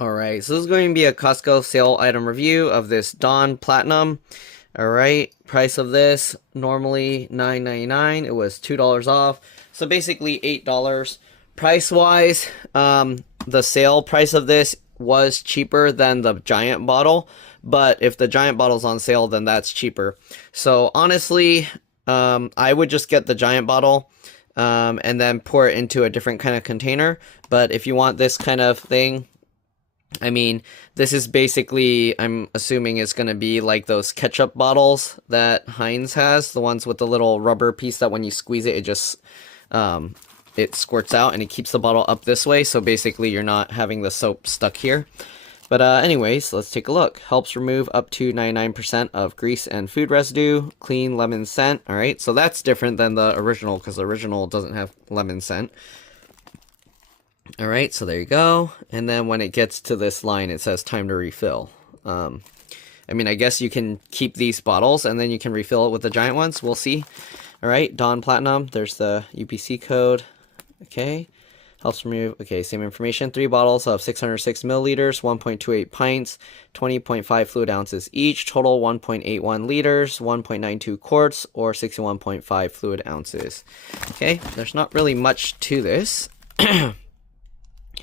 Alright, so this is going to be a Costco sale item review of this Dawn Platinum. Alright, price of this, normally $9.99. It was $2 off. So basically $8. Price-wise, the sale price of this was cheaper than the giant bottle. But if the giant bottle's on sale, then that's cheaper. So honestly, I would just get the giant bottle. And then pour it into a different kind of container. But if you want this kind of thing, I mean, this is basically, I'm assuming it's going to be like those ketchup bottles that Heinz has, the ones with the little rubber piece that when you squeeze it, it just, it squirts out and it keeps the bottle up this way. So basically you're not having the soap stuck here. But anyways, let's take a look. Helps remove up to 99% of grease and food residue. Clean lemon scent. Alright, so that's different than the original because the original doesn't have lemon scent. Alright, so there you go. And then when it gets to this line, it says time to refill. I mean, I guess you can keep these bottles and then you can refill it with the giant ones. We'll see. Alright, Dawn Platinum. There's the UPC code. Okay. Helps remove, okay, same information. 3 bottles of 606 milliliters, 1.28 pints, 20.5 fluid ounces each. Total 1.81 liters, 1.92 quarts, or 61.5 fluid ounces. Okay, there's not really much to this. Here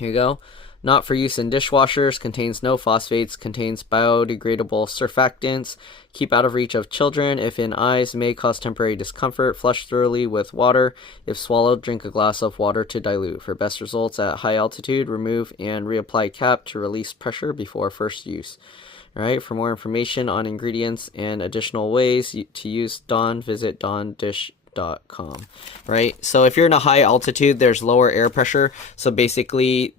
you go. Not for use in dishwashers, contains no phosphates, contains biodegradable surfactants, keep out of reach of children, if in eyes, may cause temporary discomfort, flush thoroughly with water, if swallowed, drink a glass of water to dilute. For best results at high altitude, remove and reapply cap to release pressure before first use. Alright, for more information on ingredients and additional ways to use Dawn, visit dawndish.com. Right, so if you're in a high altitude, there's lower air pressure, so basically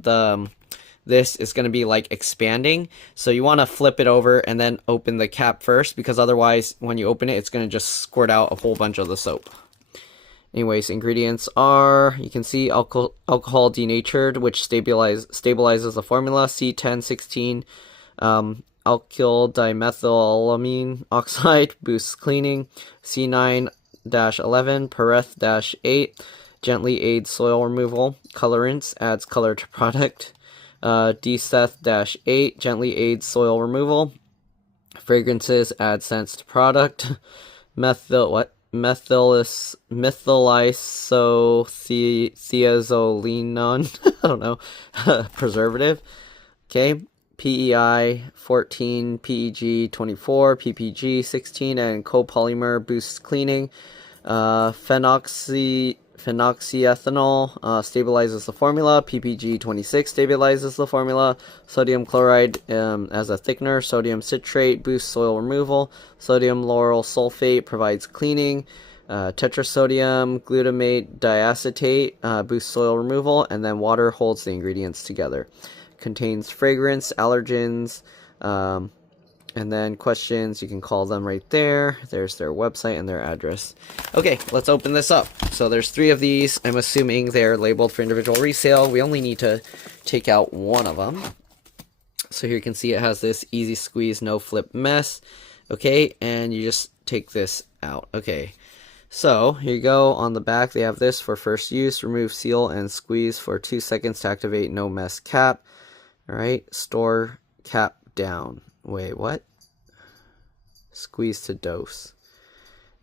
this is going to be like expanding, so you want to flip it over and then open the cap first, because otherwise when you open it, it's going to just squirt out a whole bunch of the soap. Anyways, ingredients are, you can see alcohol denatured, which stabilizes the formula. C1016 alkyl dimethylamine oxide boosts cleaning. C9-11 pereth-8 gently aids soil removal. Colorants adds color to product. Deseth-8 gently aids soil removal. Fragrances add scents to product. Methylisothiazolinone I don't know. Preservative. Okay. PEI 14, PEG 24, PPG 16, and copolymer boosts cleaning. Phenoxyethanol stabilizes the formula. PPG 26 stabilizes the formula. Sodium chloride as a thickener. Sodium citrate boosts soil removal. Sodium lauryl sulfate provides cleaning. Tetrasodium glutamate diacetate boosts soil removal. And then water holds the ingredients together. Contains fragrance, allergens, and then questions, you can call them right there. There's their website and their address. Okay, let's open this up. So there's 3 of these. I'm assuming they're labeled for individual resale. We only need to take out one of them. So here you can see it has this easy squeeze, no flip mess. Okay, and you just take this out. Okay, so here you go. On the back, they have this for first use. Remove seal and squeeze for 2 seconds to activate no mess cap. Alright, store cap down. Wait, what? Squeeze to dose.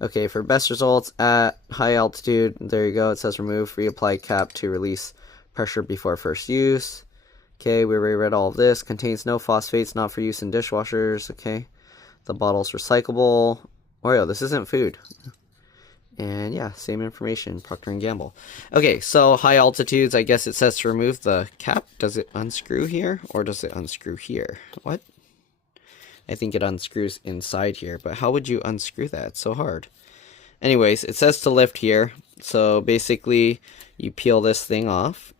Okay, for best results at high altitude, there you go. It says remove, reapply cap to release pressure before first use. Okay, we already read all of this. Contains no phosphates, not for use in dishwashers. Okay, the bottle's recyclable. Oreo, this isn't food. And yeah, same information, Procter & Gamble. Okay, so high altitudes, I guess it says to remove the cap. Does it unscrew here, or does it unscrew here? What? I think it unscrews inside here, but how would you unscrew that? It's so hard. Anyways, it says to lift here. So basically, you peel this thing off.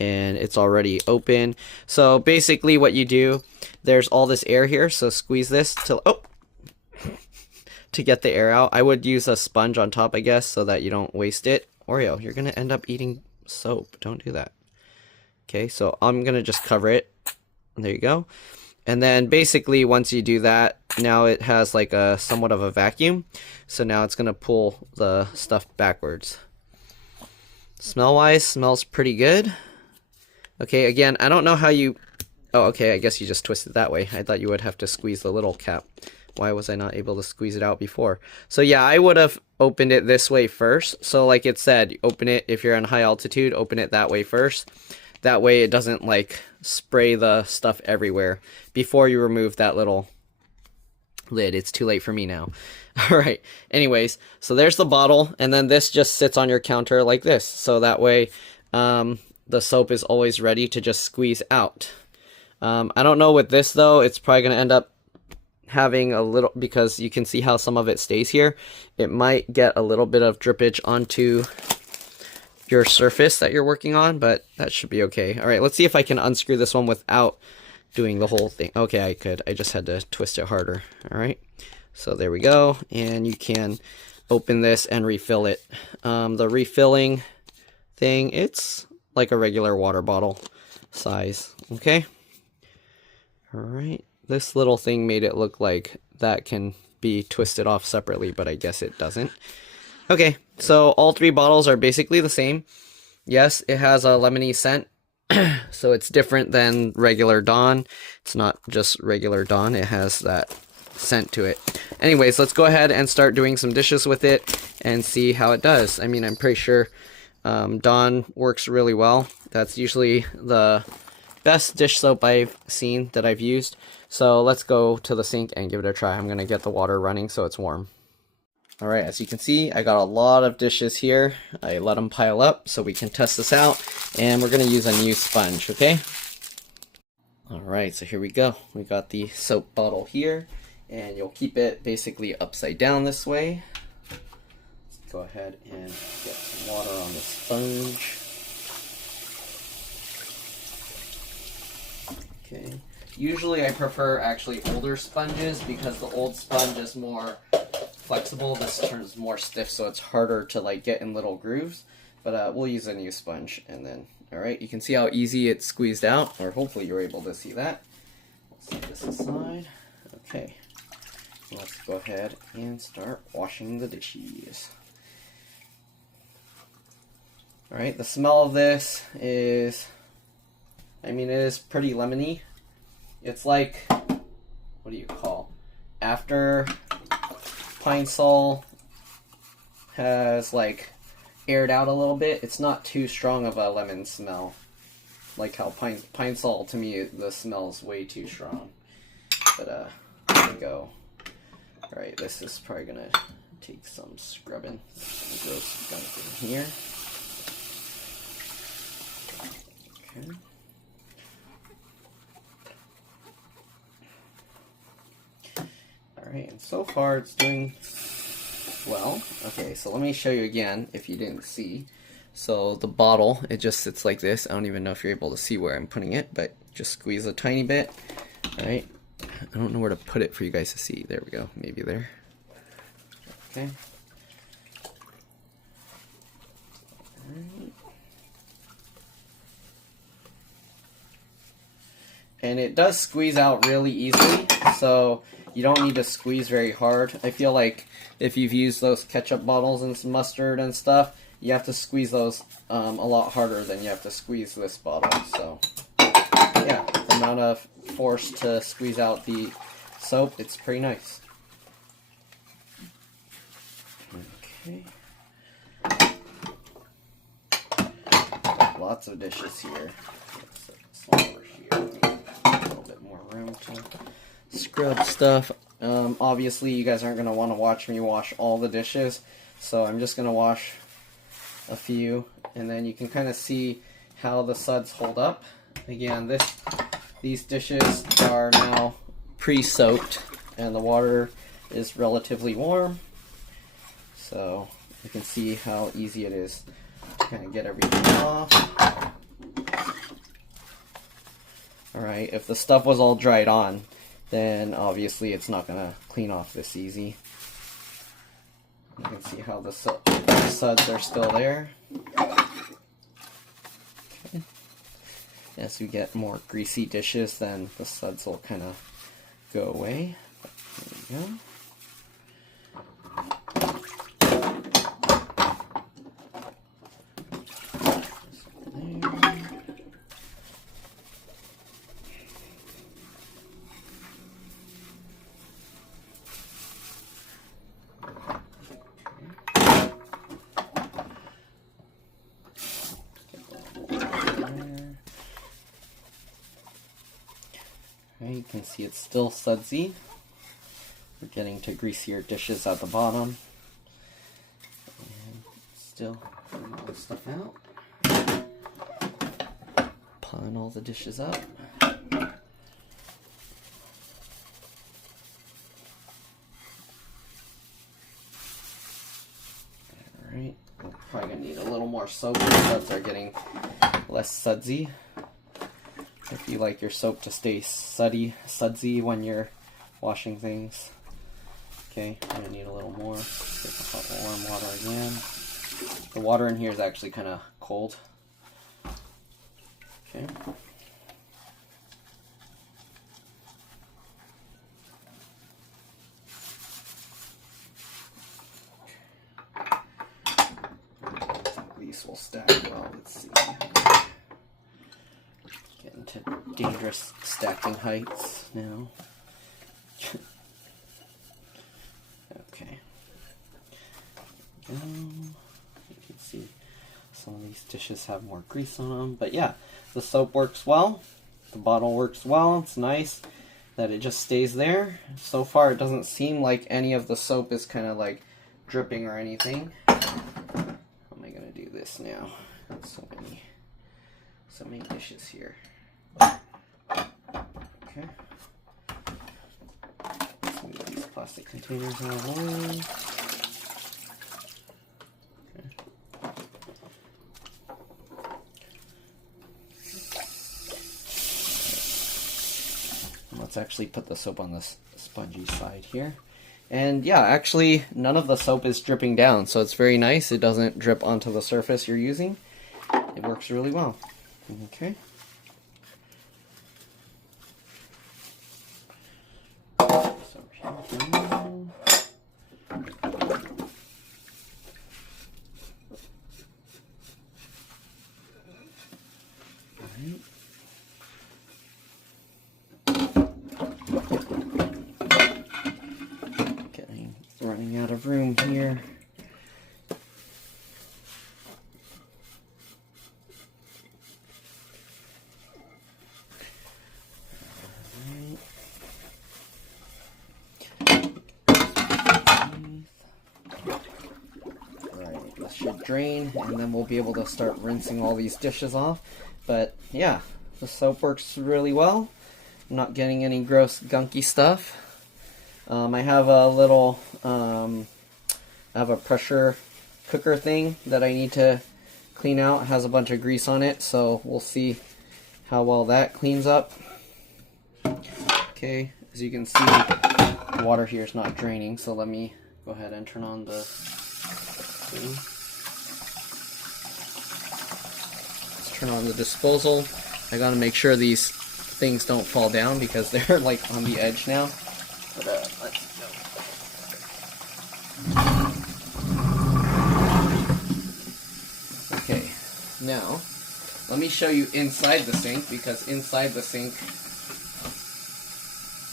And it's already open. So basically what you do, there's all this air here, so squeeze this till, oh! To get the air out. I would use a sponge on top, I guess, so that you don't waste it. Oreo, you're going to end up eating soap. Don't do that. Okay, so I'm going to just cover it. There you go. And then basically once you do that, now it has like a somewhat of a vacuum. So now it's going to pull the stuff backwards. Smell-wise, smells pretty good. Okay, again, I don't know how you... Oh, okay, I guess you just twist it that way. I thought you would have to squeeze the little cap. Why was I not able to squeeze it out before? So yeah, I would have opened it this way first. So like it said, open it, if you're on high altitude, open it that way first. That way it doesn't like spray the stuff everywhere before you remove that little lid. It's too late for me now. All right, anyways, so there's the bottle, and then this just sits on your counter like this. So that way the soap is always ready to just squeeze out. I don't know with this though, it's probably going to end up having a little, because you can see how some of it stays here. It might get a little bit of drippage onto your surface that you're working on, but that should be okay. All right, let's see if I can unscrew this one without doing the whole thing. Okay, I could. I just had to twist it harder. All right, so there we go, and you can open this and refill it. The refilling thing, it's like a regular water bottle size. Okay. All right. This little thing made it look like that can be twisted off separately, but I guess it doesn't. Okay, so all three bottles are basically the same. Yes, it has a lemony scent, so it's different than regular Dawn. It's not just regular Dawn, it has that scent to it. Anyways, let's go ahead and start doing some dishes with it and see how it does. I mean, I'm pretty sure Dawn works really well. That's usually the best dish soap I've seen that I've used. So let's go to the sink and give it a try. I'm going to get the water running so it's warm. Alright, as you can see, I got a lot of dishes here. I let them pile up so we can test this out. And we're going to use a new sponge, okay? Alright, so here we go. We got the soap bottle here. And you'll keep it basically upside down this way. Let's go ahead and get some water on the sponge. Okay. Usually I prefer actually older sponges because the old sponge is more flexible. This turns more stiff, so it's harder to like get in little grooves. But we'll use a new sponge, and then alright, you can see how easy it's squeezed out, or hopefully you're able to see that. Let's set this aside. Okay. Let's go ahead and start washing the dishes. Alright, the smell of this is, I mean, it is pretty lemony. It's like, what do you call? After Pine Sol has like aired out a little bit, it's not too strong of a lemon smell. Like how Pine Sol, to me, the smell is way too strong. But there we go. Alright, this is probably gonna take some scrubbing. Some gross gunk in here. Okay. Alright, and so far it's doing well. Okay, so let me show you again if you didn't see. So the bottle, it just sits like this. I don't even know if you're able to see where I'm putting it, but just squeeze a tiny bit. Alright, I don't know where to put it for you guys to see. There we go, maybe there. Okay. Alright. And it does squeeze out really easily, so you don't need to squeeze very hard. I feel like if you've used those ketchup bottles and some mustard and stuff, you have to squeeze those a lot harder than you have to squeeze this bottle. So yeah, the amount of force to squeeze out the soap, it's pretty nice. Okay. Lots of dishes here. Let's set this over here. A little bit more room to scrub stuff. Obviously you guys aren't going to want to watch me wash all the dishes, so I'm just going to wash a few, and then you can kind of see how the suds hold up. Again, these dishes are now pre-soaked and the water is relatively warm, so you can see how easy it is to kind of get everything off. Alright, if the stuff was all dried on, then obviously it's not going to clean off this easy. You can see how the suds are still there. Okay. As we get more greasy dishes, then the suds will kind of go away. There we go. Okay, you can see it's still sudsy. We're getting to greasier dishes at the bottom. And still pulling all the stuff out. Piling all the dishes up. Alright, we're probably going to need a little more soap so they're getting less sudsy. If you like your soap to stay sudsy when you're washing things. Okay, I'm going to need a little more. Get the hot warm water again. The water in here is actually kind of cold. Okay. These will stack well. Let's see. Getting to dangerous stacking heights now. Okay. You can see some of these dishes have more grease on them, but yeah, the soap works well. The bottle works well. It's nice that it just stays there. So far, it doesn't seem like any of the soap is kind of like dripping or anything. How am I gonna do this now? So many dishes here. Okay. Let's move these plastic containers out of the way. Let's actually put the soap on this spongy side here. And yeah, actually none of the soap is dripping down, so it's very nice. It doesn't drip onto the surface you're using. It works really well. Okay. So here we go. Alright. Running out of room here. Alright, this should drain, and then we'll be able to start rinsing all these dishes off. But yeah, the soap works really well. I'm not getting any gross gunky stuff. I have a little, I have a pressure cooker thing that I need to clean out. It has a bunch of grease on it, so we'll see how well that cleans up. Okay, as you can see, the water here is not draining, so let me go ahead and turn on the thing. Let's turn on the disposal. I gotta make sure these things don't fall down because they're like on the edge now. But, let's go. Okay, now let me show you inside the sink, because inside the sink,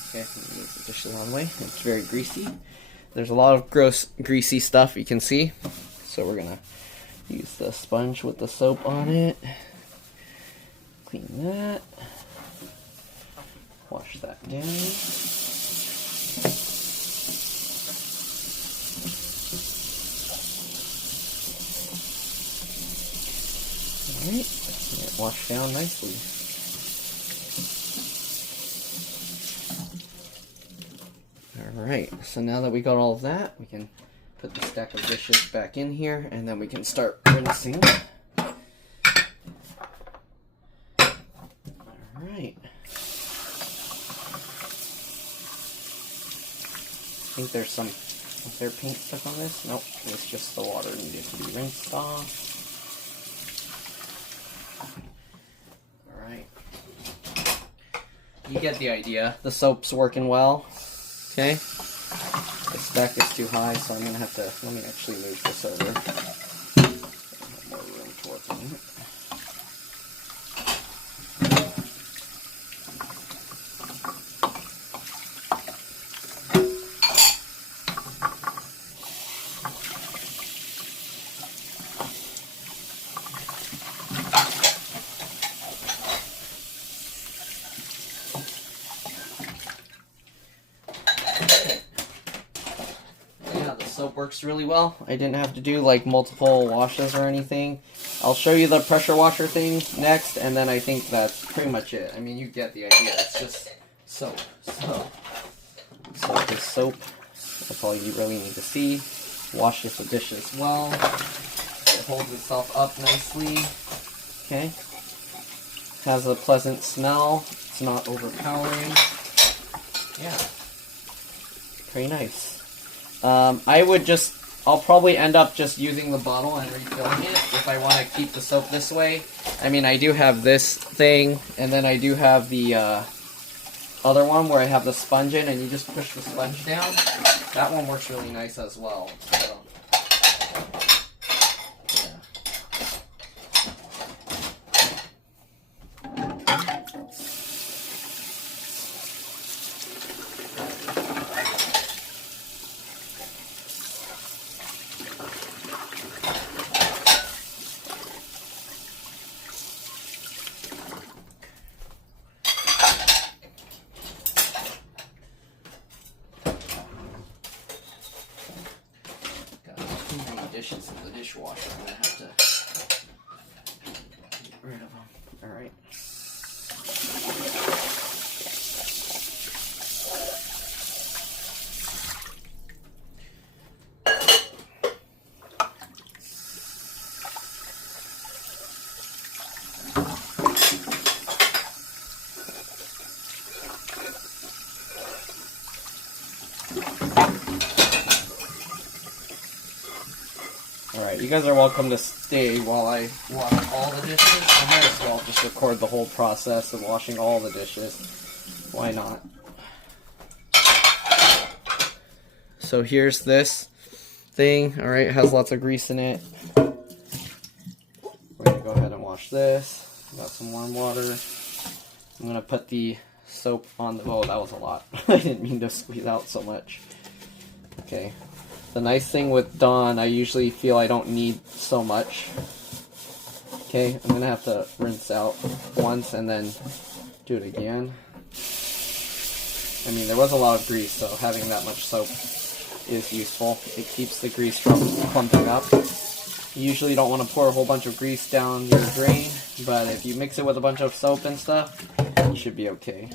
okay, move the dishes out of the way. It's very greasy. There's a lot of gross, greasy stuff you can see. So we're gonna use the sponge with the soap on it. Clean that. Wash that down. Alright, get it washed down nicely. Alright, so now that we got all of that, we can put the stack of dishes back in here, and then we can start rinsing. Alright. I think there's some, is there paint stuck on this? Nope, it's just the water needed to be rinsed off. Alright. You get the idea. The soap's working well. Okay. The stack is too high, so I'm going to have to, let me actually move this over. I have more room to work on it. works really well. I didn't have to do like multiple washes or anything. I'll show you the pressure washer thing next, and then I think that's pretty much it. I mean, you get the idea. It's just soap. Soap is soap. That's all you really need to see. Wash the dishes well. It holds itself up nicely. Okay. Has a pleasant smell. It's not overpowering. Yeah. Pretty nice. I'll probably end up just using the bottle and refilling it if I want to keep the soap this way. I mean, I do have this thing, and then I do have the other one where I have the sponge in, and you just push the sponge down. That one works really nice as well. So, yeah. Dishes in the dishwasher. I'm gonna have to get rid of them. Alright. Alright, you guys are welcome to stay while I wash all the dishes. I might as well just record the whole process of washing all the dishes. Why not? So here's this thing. Alright, it has lots of grease in it. We're going to go ahead and wash this. Got some warm water. I'm going to put the soap on the... Oh, that was a lot. I didn't mean to squeeze out so much. Okay. The nice thing with Dawn, I usually feel I don't need so much. Okay, I'm gonna have to rinse out once and then do it again. I mean, there was a lot of grease, so having that much soap is useful. It keeps the grease from clumping up. You usually don't want to pour a whole bunch of grease down your drain, but if you mix it with a bunch of soap and stuff, you should be okay.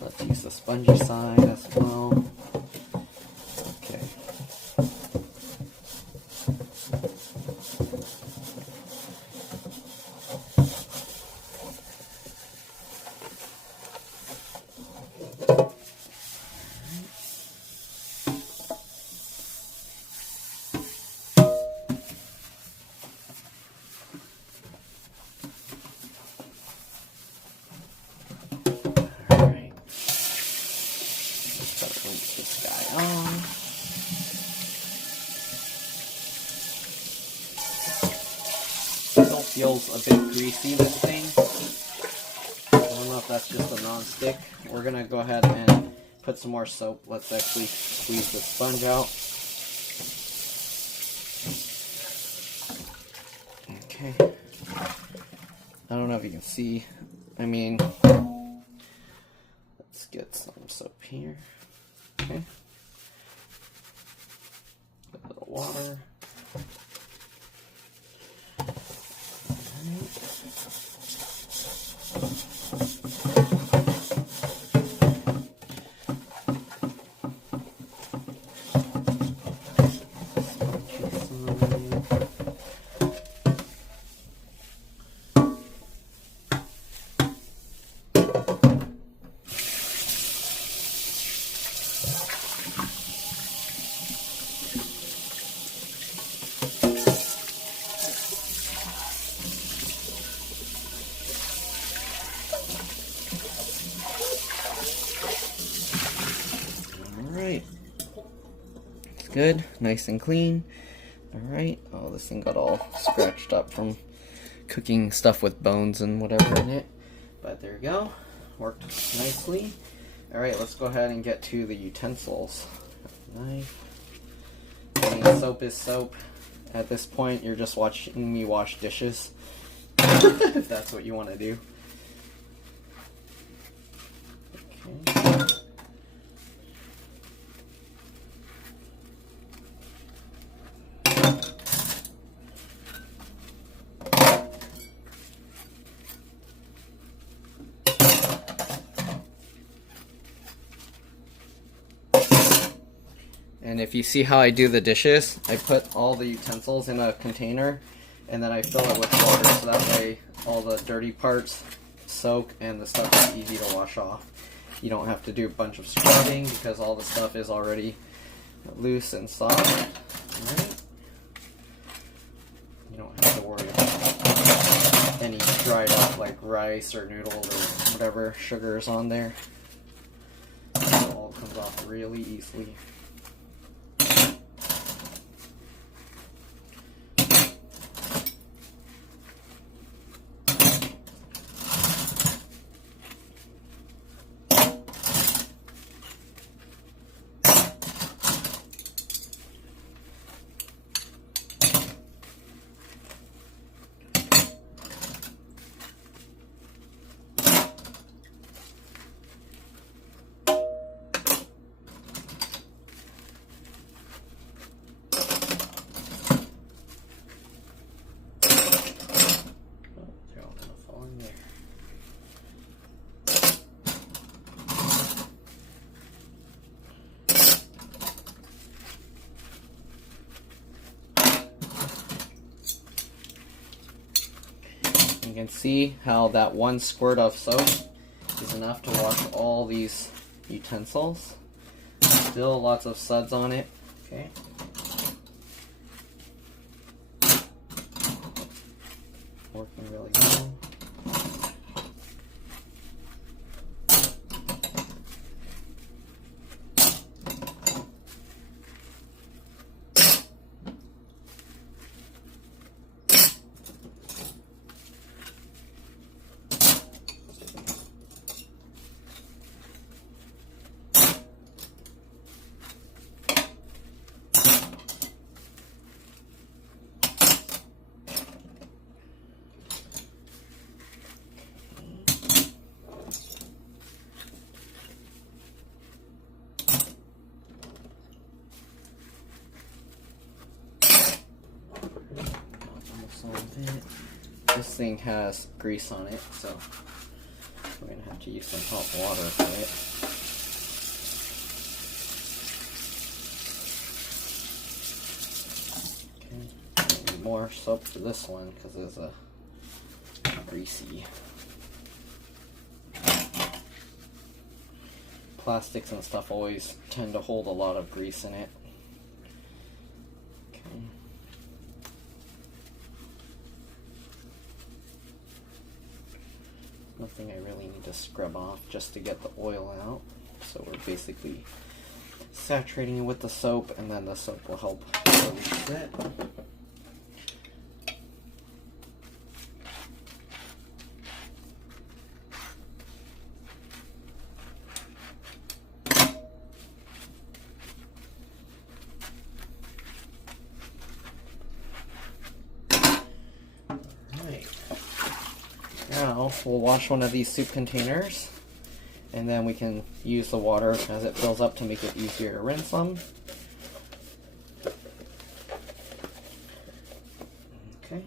Let's use the spongy side as well. Okay. Feels a bit greasy, this thing. I don't know if that's just a non-stick. We're gonna go ahead and put some more soap. Let's actually squeeze the sponge out. Okay. I don't know if you can see. I mean, let's get some soap here. Okay. A little water. Good, nice and clean. Alright, oh, this thing got all scratched up from cooking stuff with bones and whatever in it. But there we go, worked nicely. Alright, let's go ahead and get to the utensils. Knife. I mean, soap is soap. At this point, you're just watching me wash dishes. If that's what you want to do. Okay. And if you see how I do the dishes, I put all the utensils in a container and then I fill it with water so that way all the dirty parts soak and the stuff is easy to wash off. You don't have to do a bunch of scrubbing because all the stuff is already loose and soft. Right? You don't have to worry about any dried up like rice or noodles or whatever sugar is on there. It all comes off really easily. You can see how that one squirt of soap is enough to wash all these utensils. Still lots of suds on it. Okay. Working really well. This thing has grease on it, so we're going to have to use some hot water for it. Okay, need more soap for this one because it's a greasy. Plastics and stuff always tend to hold a lot of grease in it. Nothing I really need to scrub off just to get the oil out. So we're basically saturating it with the soap and then the soap will help release it. Now we'll wash one of these soup containers and then we can use the water as it fills up to make it easier to rinse them. Okay.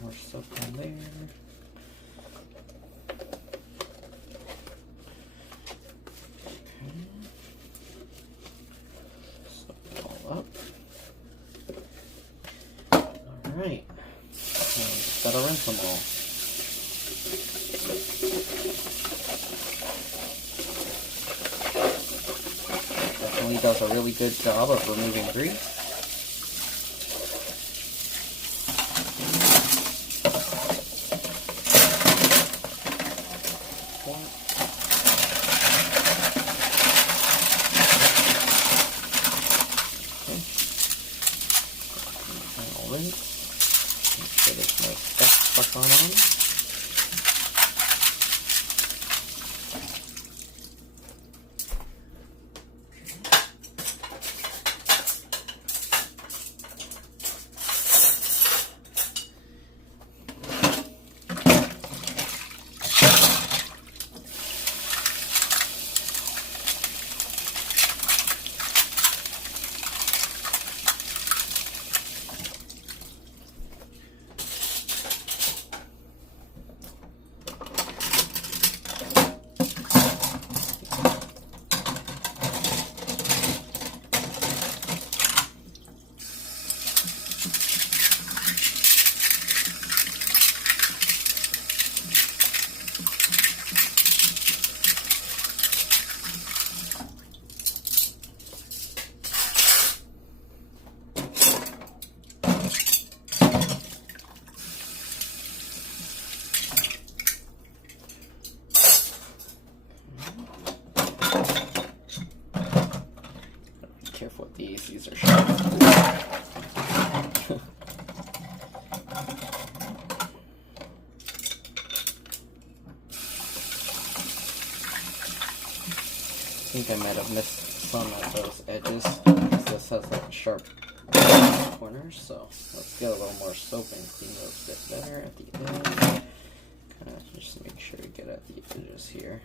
More soap on there. Alright, just gotta rinse them all. Definitely does a really good job of removing grease. Rinse. Make sure there's no stuff stuck on. think I might have missed some at those edges because this has like sharp corners. So let's get a little more soap and clean those a bit better at the edge. Just make sure to get at the edges here.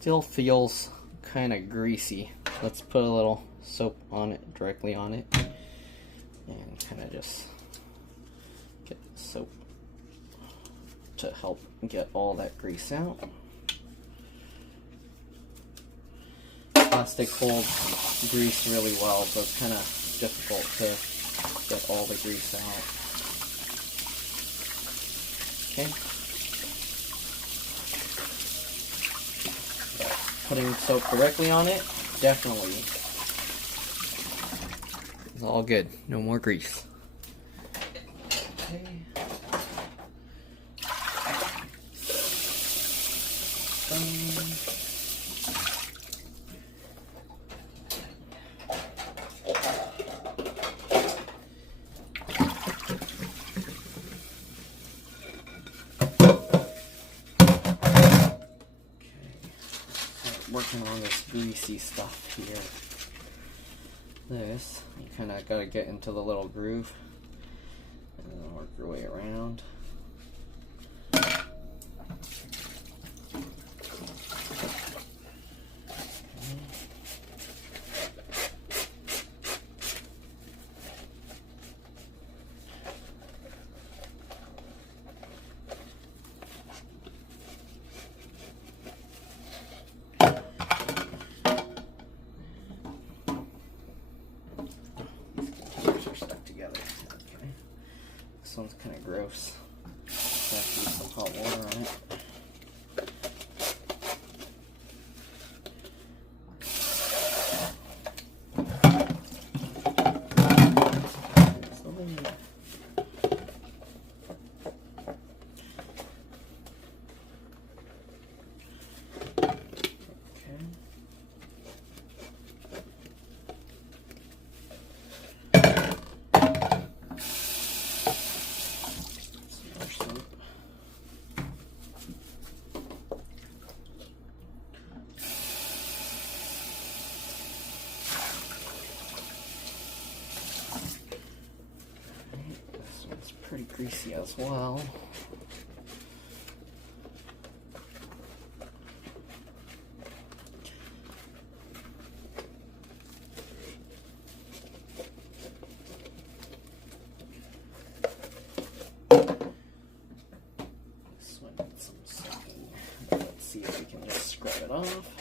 Still feels kind of greasy. Let's put a little soap on it, directly on it, and kind of just get the soap to help get all that grease out. Plastic holds grease really well, so it's kind of difficult to get all the grease out. Okay. Putting soap directly on it, definitely is all good. No more grease. Okay. Working on this greasy stuff here. This, you kind of got to get into the little groove and then work your way around. This one's kind of gross. I have to use some hot water on it. Pretty greasy as well. This one needs some soaking. Let's see if we can just scrub it off.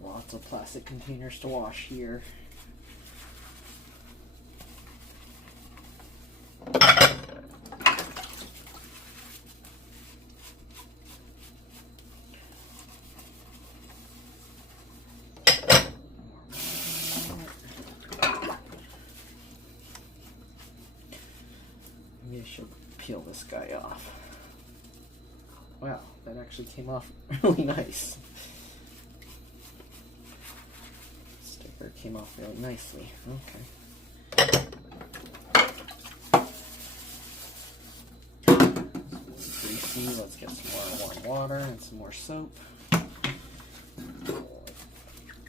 Lots of plastic containers to wash here. peel this guy off. Wow, that actually came off really nice. Sticker came off really nicely. Okay. Greasy. Let's get some more warm water and some more soap.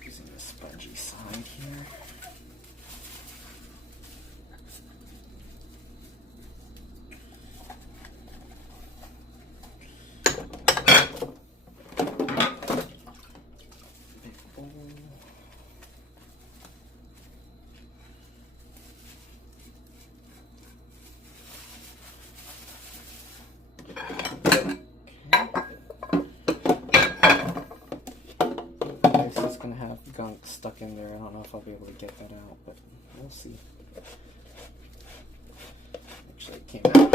Using the spongy side here. Gunk stuck in there. I don't know if I'll be able to get that out, but we'll see. Actually, it came out.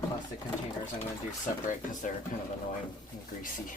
Plastic containers I'm going to do separate because they're kind of annoying and greasy.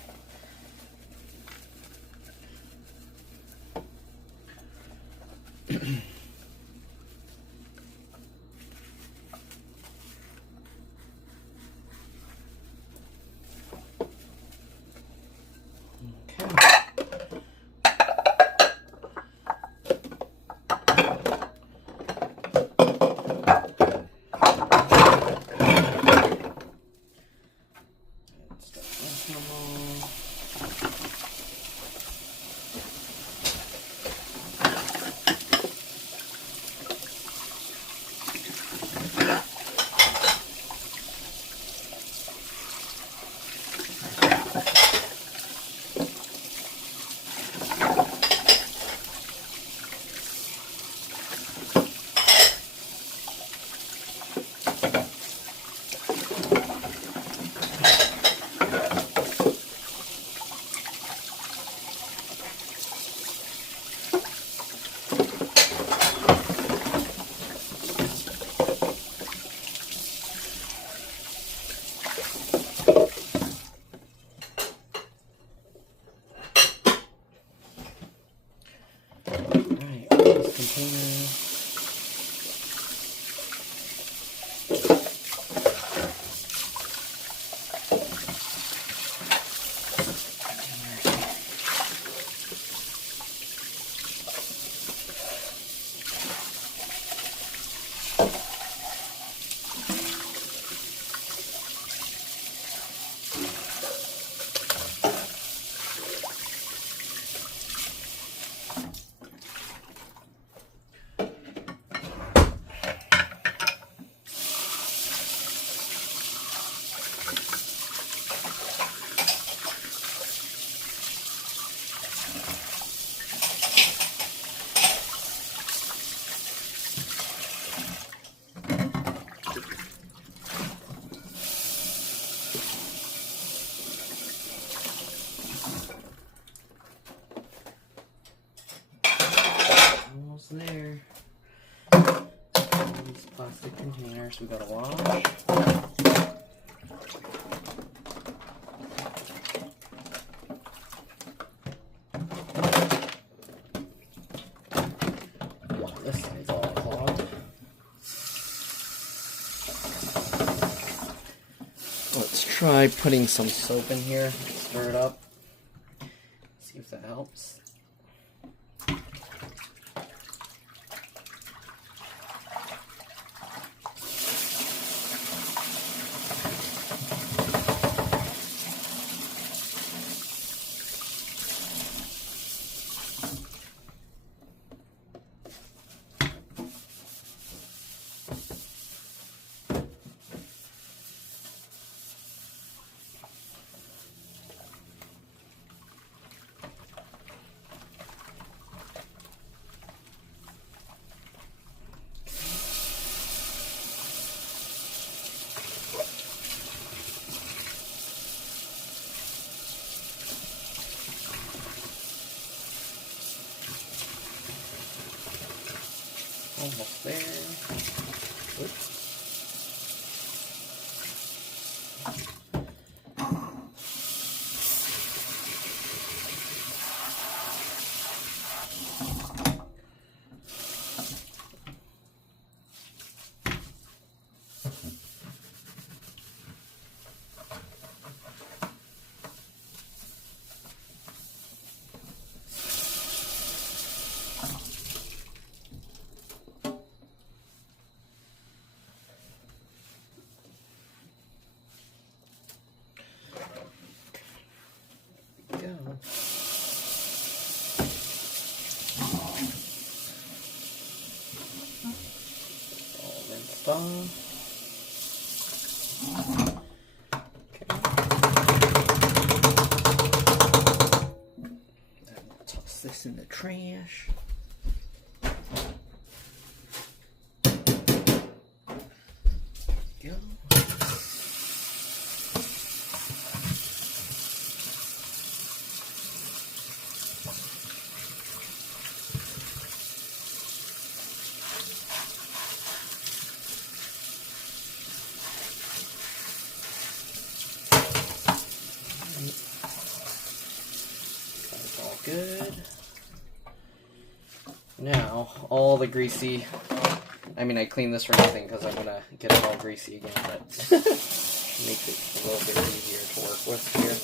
There. These plastic containers we gotta wash. This side's all clogged. Let's try putting some soap in here. Stir it up. See if that helps. in the trash. Go. That's all good. Now, all the greasy, I mean, I cleaned this for nothing because I'm going to get it all greasy again, but makes it a little bit easier to work with here.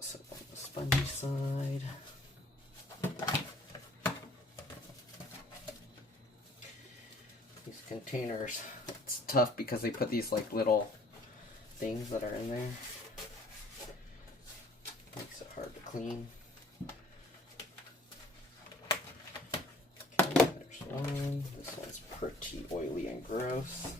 So on the spongy side. These containers, it's tough because they put these like little things that are in there. Makes it hard to clean. Okay, there's one. This one's pretty oily and gross.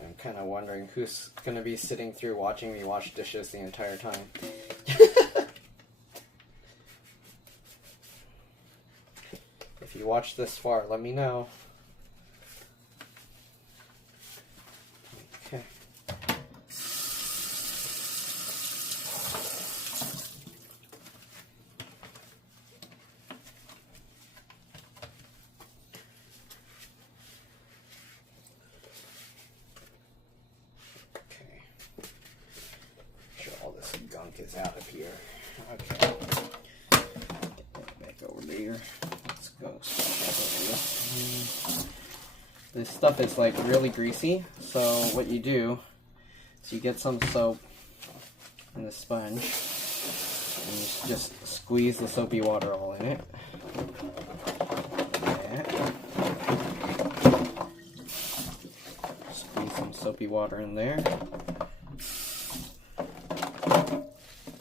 I'm kind of wondering who's going to be sitting through watching me wash dishes the entire time. If you watch this far, let me know. Okay. Gunk is out of here. Okay. Get that back over there. Let's go. This stuff is like really greasy, so what you do is you get some soap and the sponge and you just squeeze the soapy water all in it. Squeeze some soapy water in there.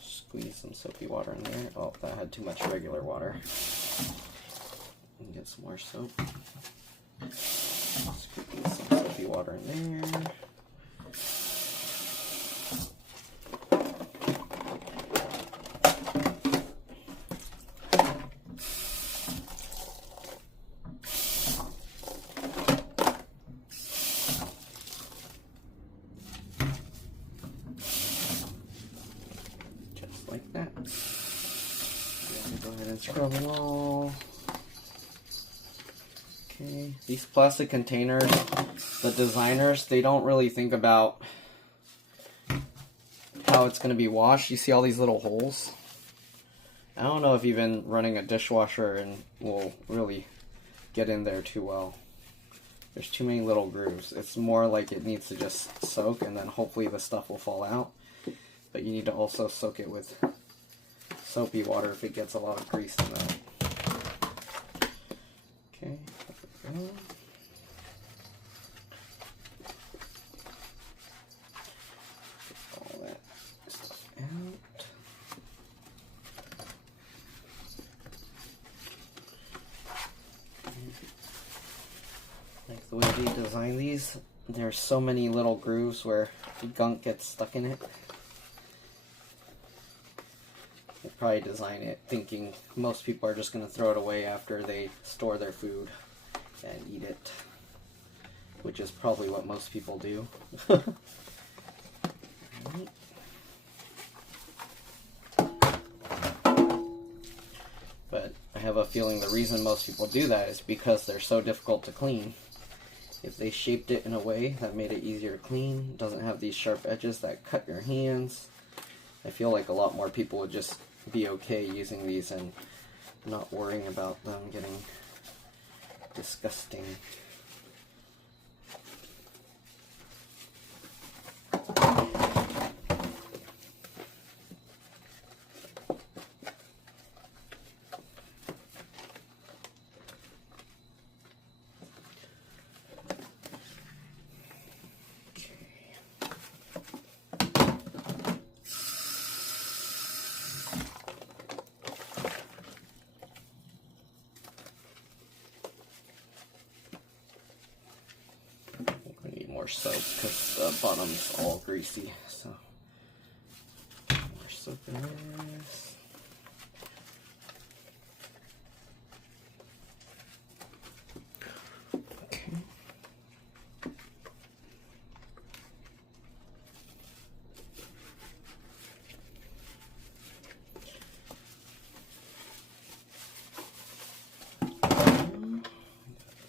Squeeze some soapy water in there. Oh, that had too much regular water. And get some more soap. Squeeze some soapy water in there. Like that. Go ahead and scrub them all. Okay, these plastic containers, the designers, they don't really think about how it's going to be washed. You see all these little holes? I don't know if even running a dishwasher and will really get in there too well. There's too many little grooves. It's more like it needs to just soak and then hopefully the stuff will fall out. But you need to also soak it with soapy water if it gets a lot of grease in that. Okay, there we go. Get all that stuff out. Like the way they design these, there's so many little grooves where the gunk gets stuck in it. They probably design it thinking most people are just going to throw it away after they store their food and eat it, which is probably what most people do. But I have a feeling the reason most people do that is because they're so difficult to clean. If they shaped it in a way that made it easier to clean, doesn't have these sharp edges that cut your hands, I feel like a lot more people would just be okay using these and not worrying about them getting disgusting. more soap because the bottom's all greasy. So more soap in this. Okay.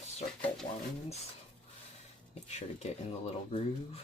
Circle lines. Make sure to get in the little groove.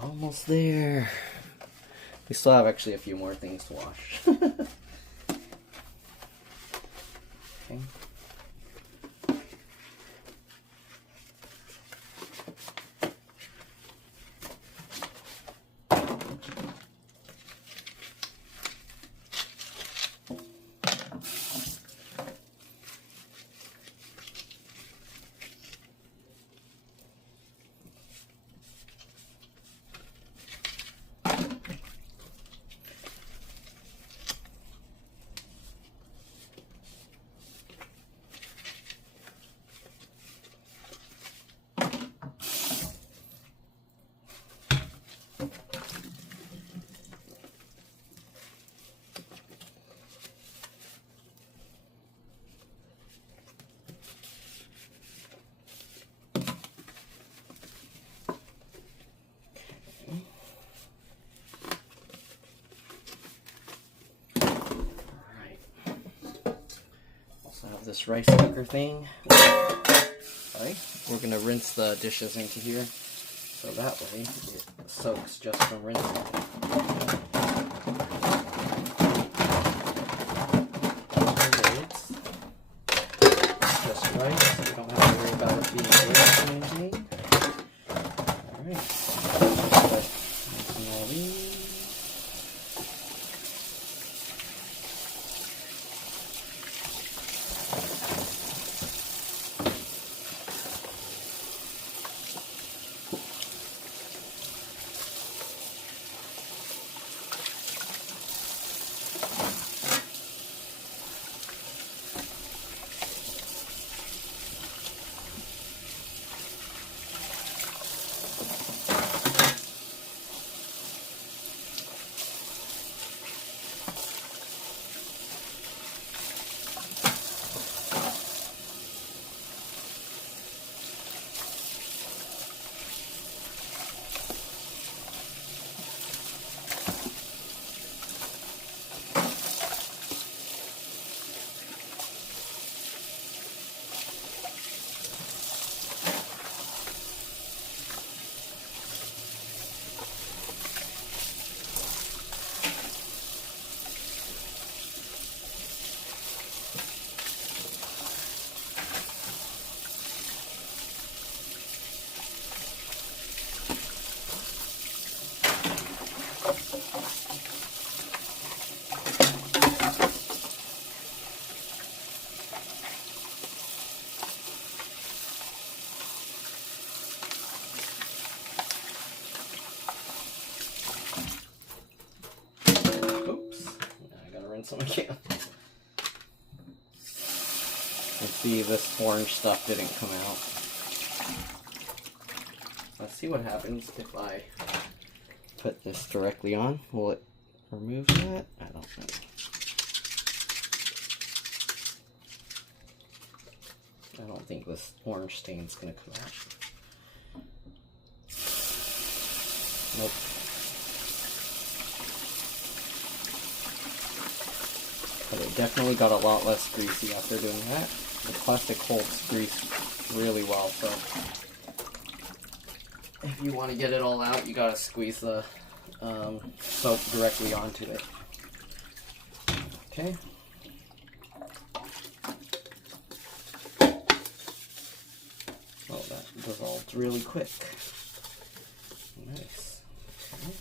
Almost there. We still have actually a few more things to wash. Okay. This rice cooker thing. Right. We're gonna rinse the dishes into here, so that way it soaks just from rinsing. It's just rice. We don't have to worry about it being dirty or anything. All right. Rinsing all these. Some again. Let's see, this orange stuff didn't come out. Let's see what happens if I put this directly on. Will it remove that? I don't know. I don't think this orange stain's gonna come out. Nope. But it definitely got a lot less greasy after doing that. The plastic holds grease really well, so if you want to get it all out, you gotta squeeze the soap directly onto it. Okay. Oh, that dissolved really quick. Nice. Okay.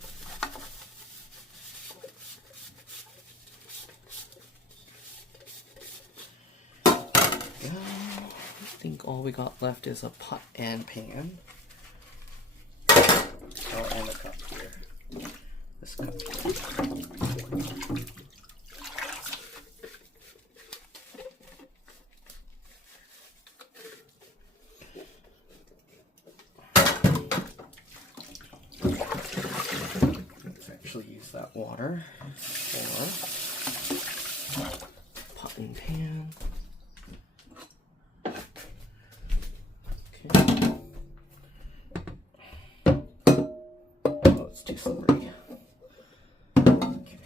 I think all we got left is a pot and pan. Oh, and a cup here. This cup here. Let's actually use that water for pot and pan. Too slippery. Okay.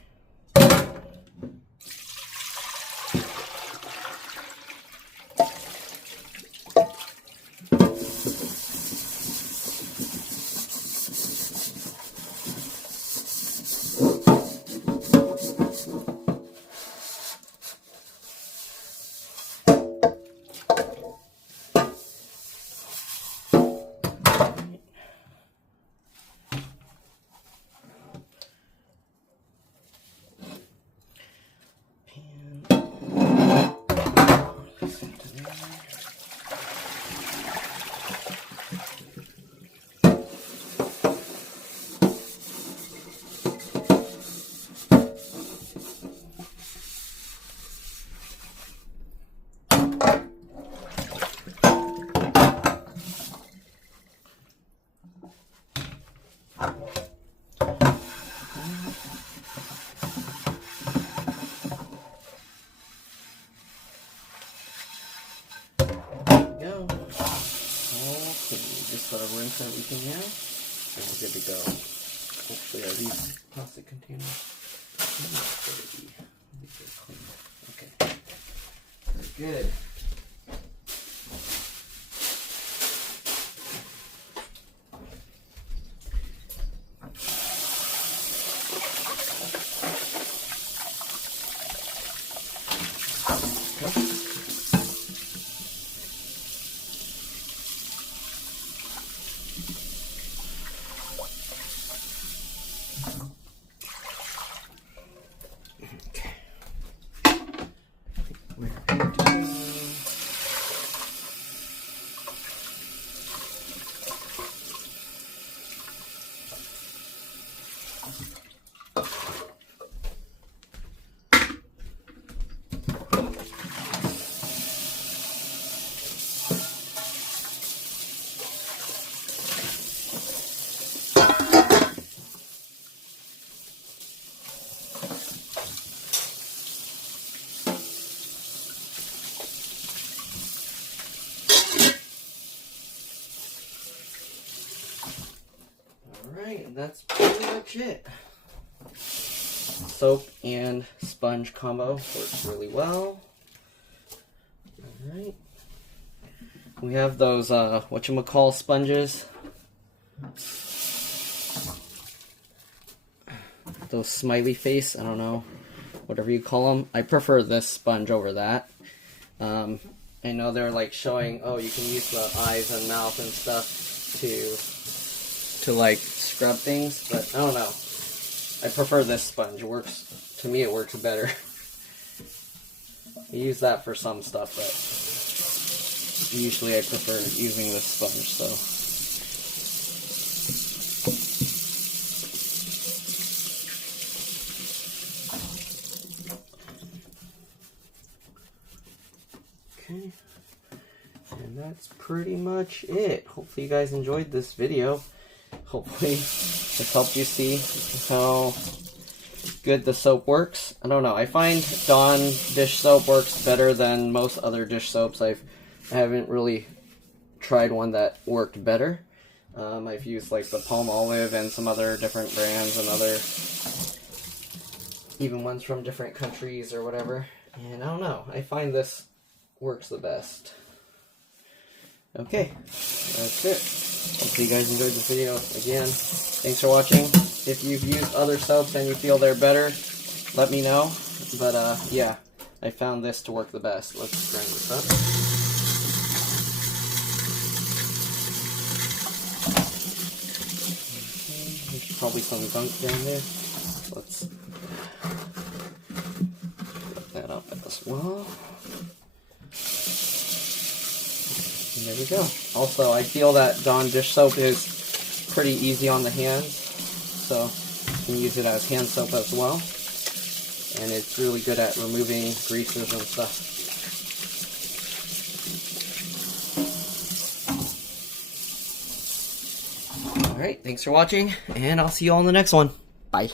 Gotta rinse everything now, and we're good to go. Hopefully, are these plastic containers? These are clean. Okay. Very good. And that's pretty much it. Soap and sponge combo works really well. Alright. We have those, whatchamacall sponges. Those smiley face, I don't know, whatever you call them. I prefer this sponge over that. I know they're like showing, oh, you can use the eyes and mouth and stuff to like scrub things, but I don't know. I prefer this sponge. It works, to me it works better. I use that for some stuff, but usually I prefer using this sponge, so. Okay. And that's pretty much it. Hopefully you guys enjoyed this video. Hopefully this helped you see how good the soap works. I don't know. I find Dawn dish soap works better than most other dish soaps. I haven't really tried one that worked better. I've used like the Palmolive and some other different brands and other even ones from different countries or whatever. And I don't know. I find this works the best. Okay, that's it. Hopefully you guys enjoyed this video. Again, thanks for watching. If you've used other soaps and you feel they're better, let me know. But yeah, I found this to work the best. Let's grind this up. There's probably some gunk down there. Let's put that up as well. And there we go. Also, I feel that Dawn dish soap is pretty easy on the hands, so you can use it as hand soap as well. And it's really good at removing greases and stuff. Alright, thanks for watching, and I'll see you all in the next one. Bye.